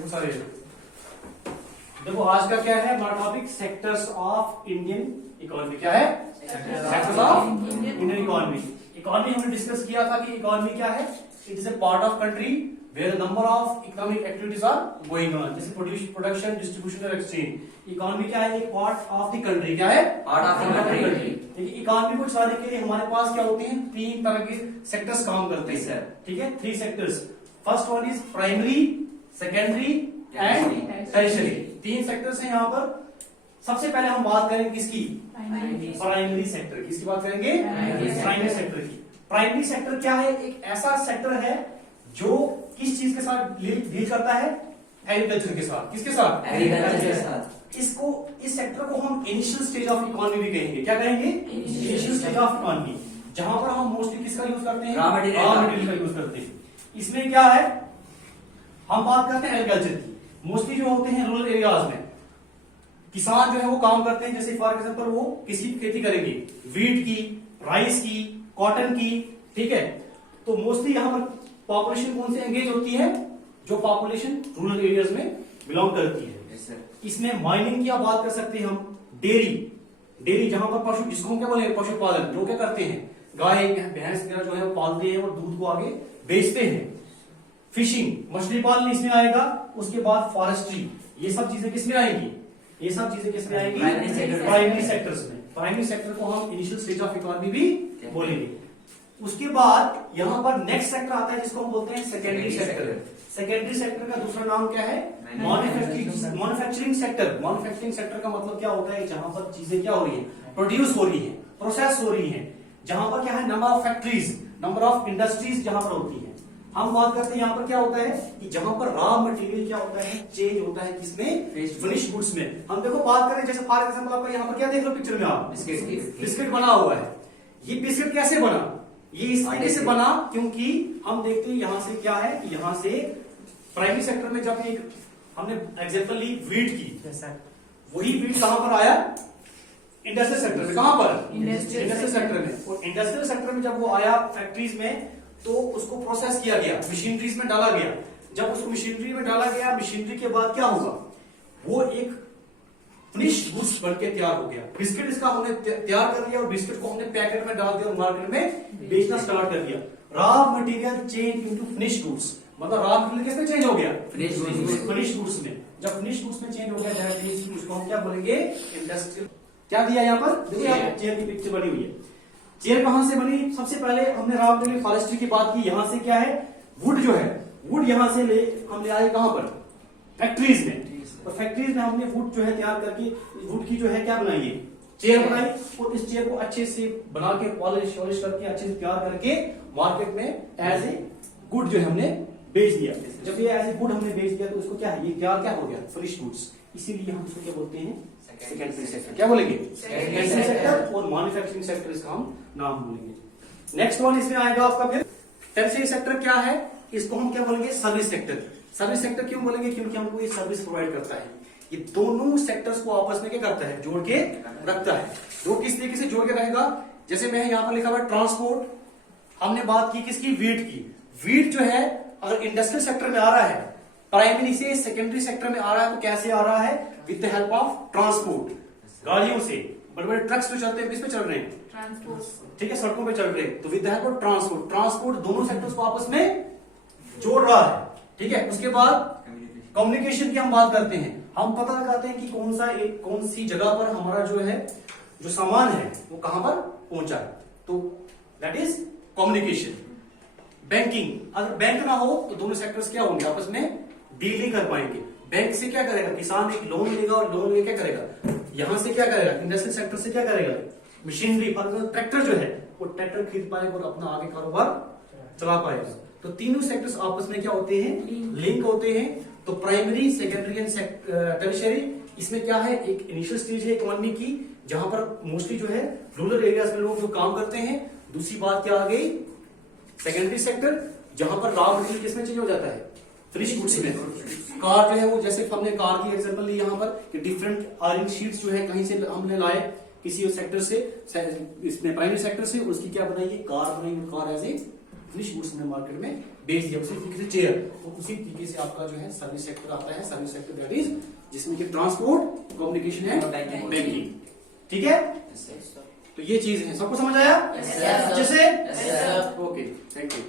देखो सारे देखो आज का क्या है हमारा topic, sectors of Indian economy. क्या है? Sectors of Indian economy. Economy हमने डिस्कस किया था कि इकोनॉमी क्या है, it is a part of country where number of economic activities are going on, जैसे प्रोडक्शन, डिस्ट्रीब्यूशन और एक्सचेंज। इकोनॉमी क्या है? एक पार्ट ऑफ द कंट्री। क्या है? Part of the country. देखिए इकोनॉमी को चलाने के लिए हमारे पास क्या होते हैं, तीन तरह के सेक्टर्स काम करते हैं। ठीक है, three sectors. First one is primary, secondary and tertiary. तीन सेक्टर्स हैं यहाँ पर। सबसे पहले हम बात करेंगे किसकी? Primary sector. किसकी बात करेंगे? प्राइमरी सेक्टर की। प्राइमरी सेक्टर क्या है? एक ऐसा सेक्टर है जो किस चीज के साथ डील करता है? एग्रीकल्चर के साथ। किसके साथ? एग्रीकल्चर के साथ। इस सेक्टर को हम इनिशियल स्टेज ऑफ इकोनॉमी भी कहेंगे। क्या कहेंगे? इनिशियल स्टेज ऑफ इकोनॉमी, जहां पर हम मोस्टली किसका यूज करते हैं? रॉ मटेरियल का यूज करते हैं। इसमें क्या है, हम बात करते हैं एग्रीकल्चर की। मोस्टली जो होते हैं रूरल एरियाज में किसान जो है वो काम करते हैं, जैसे फॉर एग्जांपल वो किसी की खेती करेंगे, वीट की, राइस की, कॉटन की। ठीक है, तो मोस्टली यहाँ पर पॉपुलेशन कौन से एंगेज होती है? जो पॉपुलेशन रूरल एरियाज में बिलोंग करती है। इसमें माइनिंग की आप बात कर सकते हैं हम, डेयरी जहां पर पशु, जिसको हम क्या बोले, पशुपालन, जो क्या करते हैं, गाय भैंस जो है वो पालते हैं और दूध को आगे बेचते हैं। फिशिंग, मछली पालन इसमें आएगा। उसके बाद फॉरेस्ट्री, ये सब चीजें किसमें आएंगी? ये सब चीजें किसमें आएंगी? प्राइमरी सेक्टर्स में। प्राइमरी सेक्टर को हम इनिशियल स्टेज ऑफ इकोनॉमी भी बोलेंगे। उसके बाद यहाँ पर नेक्स्ट सेक्टर आता है जिसको हम बोलते हैं सेकेंडरी सेक्टर। सेकेंडरी सेक्टर का दूसरा नाम क्या है? Manufacturing sector. मैन्युफैक्चरिंग सेक्टर का मतलब क्या होता है? जहां पर चीजें क्या हो रही है, प्रोड्यूस हो रही है, प्रोसेस हो रही है। जहां पर क्या है, number of factories, number of industries जहां पर होती है। हम बात करते हैं यहाँ पर क्या होता है कि जहां पर रॉ मटेरियल क्या होता है, चेंज होता है किसमें? फिनिश गुड्स में। हम देखो बात करें, जैसे फॉर एग्जांपल आपका यहाँ पर क्या देख लो पिक्चर में आप, बिस्किट बना हुआ है। ये बिस्किट कैसे बना? ये इस तरीके से बना क्योंकि हम देखते हैं यहाँ से क्या है, यहाँ से प्राइमरी सेक्टर में जब एक हमने एग्जांपल ली वीट की, वही वीट कहां पर आया? इंडस्ट्रियल सेक्टर में। कहां पर? इंडस्ट्रियल सेक्टर में। और इंडस्ट्रियल सेक्टर में जब वो आया फैक्ट्रीज में, तो उसको प्रोसेस किया गया, मशीनरीज में डाला गया। जब उसको मशीनरी में डाला गया, मशीनरी के बाद क्या होगा, वो एक फिनिश्ड गुड्स बनके तैयार हो गया। बिस्किट इसका हमने तैयार कर लिया और बिस्किट को हमने पैकेट में डाल दिया और मार्केट में बेचना स्टार्ट कर दिया। Raw material change into finished goods, मतलब रॉ मटेरियल किसमें चेंज हो गया? फिनिश्ड गुड्स में। जब फिनिश्ड गुड्स में चेंज हो गया दैट उसको हम क्या बोलेंगे? इंडस्ट्रियल। क्या दिया यहाँ पर? देखो यहाँ चेयर की पिक्चर बनी हुई है। चेयर कहां से बनी? सबसे पहले हमने रॉ मटेरियल फॉरेस्ट्री की बात की। यहां से क्या है, वुड जो है, वुड यहां से हम ले आए कहां पर? फैक्ट्रीज में। और फैक्ट्रीज में हमने वुड जो है तैयार करके, वुड की जो है क्या बनाई है, चेयर बनाई। और इस चेयर को अच्छे से बना के पॉलिश करके अच्छे से तैयार करके मार्केट में एज ए गुड जो है हमने बेच दिया। जब ये एज ए गुड हमने बेच दिया तो उसको क्या है, ये तैयार क्या हो गया? Finished goods. इसीलिए हम उसको क्या बोलते हैं? Secondary sector. क्या बोलेंगे? Secondary sector. और मैन्युफैक्चरिंग सेक्टर इसका हम नाम बोलेंगे। नेक्स्ट वन इसमें आएगा आपका फिर टर्शियरी सेक्टर। क्या है? इसको हम क्या बोलेंगे? Service sector. सर्विस सेक्टर क्यों बोलेंगे? क्योंकि हमको ये सर्विस प्रोवाइड करता है। ये दोनों सेक्टर्स को आपस में क्या करता है? जोड़ के रखता है। वो किस तरीके से जोड़ के रहेगा? जैसे मैं यहाँ पर लिखा हुआ ट्रांसपोर्ट, हमने बात की किसकी? वीट की। वीट जो है अगर इंडस्ट्रियल सेक्टर में आ रहा है, प्राइमरी से सेकेंडरी सेक्टर में आ रहा है, तो कैसे आ रहा है? With the help of transport, गाड़ियों से। बड़े बड़े ट्रक्स जो चलते हैं किस पे चल रहे हैं? ट्रांसपोर्ट। ठीक है, सड़कों पे चल रहे हैं, तो with the help of transport. Transport दोनों सेक्टर्स को आपस में जोड़ रहा है। ठीक है, उसके बाद कम्युनिकेशन की हम बात करते हैं। हम पता लगाते हैं कि कौन सी जगह पर हमारा जो है, जो सामान है वो कहां पर पहुंचा है, तो दैट इज कम्युनिकेशन। बैंकिंग, अगर बैंक ना हो तो दोनों सेक्टर्स क्या होंगे? आपस में डील नहीं कर पाएंगे। बैंक से क्या करेगा? किसान एक लोन लेगा और लोन लेके क्या करेगा? यहां से क्या करेगा? इंडस्ट्रियल सेक्टर से क्या करेगा? मशीनरी, ट्रैक्टर जो है वो ट्रैक्टर खरीद पाएगा और अपना आगे कारोबार चला पाएगा। तो तीनों सेक्टर्स आपस में क्या होते हैं? लिंक होते हैं। तो प्राइमरी, सेकेंडरी एंड टर्शियरी, इसमें क्या है? एक इनिशियल स्टेज है इकोनॉमी की, जहां पर मोस्टली जो है रूरल एरियाज में लोग जो काम करते हैं। दूसरी बात क्या आ गई? सेकेंडरी सेक्टर, जहां पर रॉ मटेरियल किसमें चेंज हो जाता है? फिनिश गुड्स में। कार जो है वो, जैसे हमने कार की एग्जांपल ली यहाँ पर कि डिफरेंट आयरन शीट्स जो है कहीं से हमने लाए, किसी सेक्टर से, इसमें प्राइमरी सेक्टर से, उसकी क्या बनाई? कार बनाई, car as a finish goods हमने मार्केट में बेच दिया, उसी तरीके से चेयर, तो उसी तरीके से आपका जो है सर्विस सेक्टर आता है। सर्विस सेक्टर दैट इज जिसमें कि ट्रांसपोर्ट, कम्युनिकेशन एंड बैंकिंग। ठीक है, तो ये चीज है, सबको समझ आया अच्छे से? Okay, thank you.